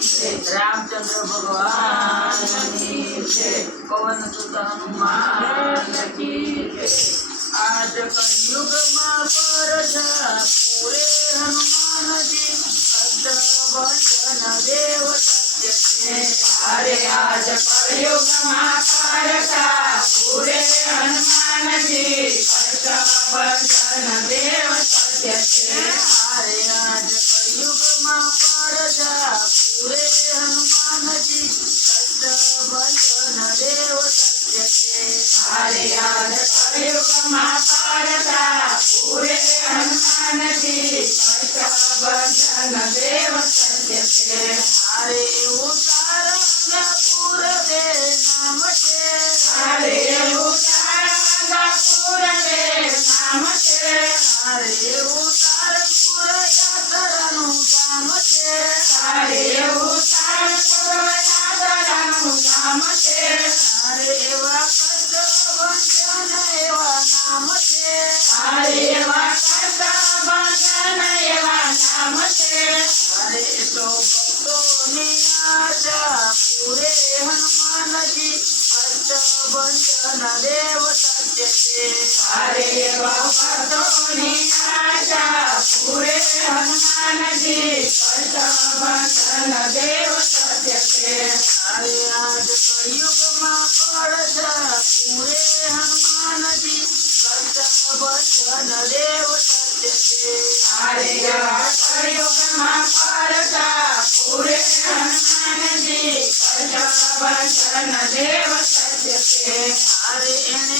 रामचंद्र भगवान पवन सुत हनुमान आज कलयुग मा परसा पुरे हनुमान जी भजन देव सत्य आज कलयुग मा पुरे हनुमान जी भजन देव सत्य पूरे हनुमान जी बंधन देव सत्य के हरे उतारंग पूर दे नाम के हरे उतारंग पूर दे नाम के हरे उतार पूर यातरनु दाम के हरे उतार पूर यातरनु दाम के સત્ય છે અરે એવા ભક્તોની આશા પૂરે હનુમાનજી કષ્ટભંજન દેવ સત્ય છે અરે આજ કળિયુગમાં પડતા પૂરે હનુમાનજી કષ્ટ ભજન દેવ સત્ય છે અરે એવા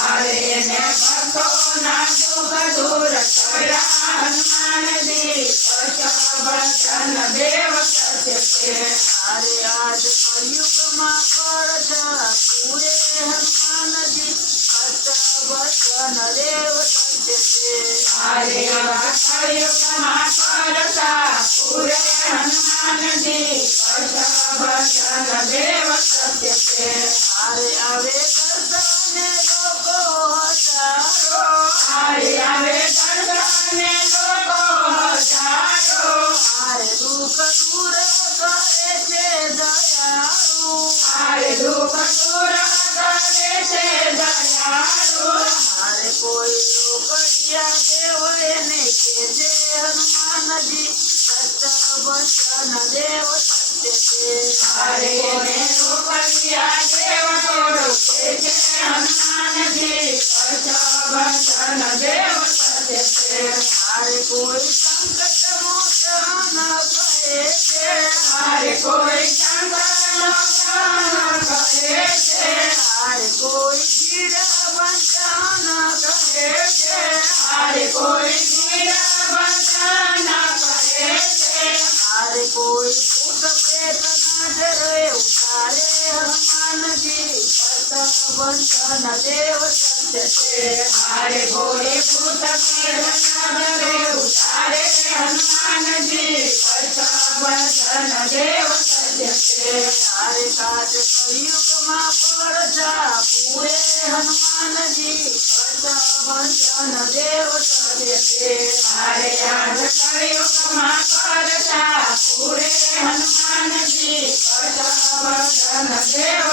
हरे भक्तो न दुख दूर हनुमान है आज कलयुग में करता पूरे हनुमान जी करता बचन देव सत्य से हमारे कलयुग में करता पूरे हनुमान जी करता देव सत्य से हमारे आवे या देवने के जय हनुमान जी सत्यवचन देव सत्य के हरे नेरुपया देव तोड़ो के जय हनुमान जी सत्यवचन देव सत्य के हरे कोई संकट કોઈ ભૂત પ્રેત નજરે ઉતારે હનુમાનજી ભજન દેવ સત્ય છે અરે કોઈ ભૂત પ્રેત નજરે ઉતારે હનુમાનજી કષ્ટભંજન દેવ સત્ય છે અરે કાજ કળિયુગમાં पुरे हनुमान जी सदा वदन देव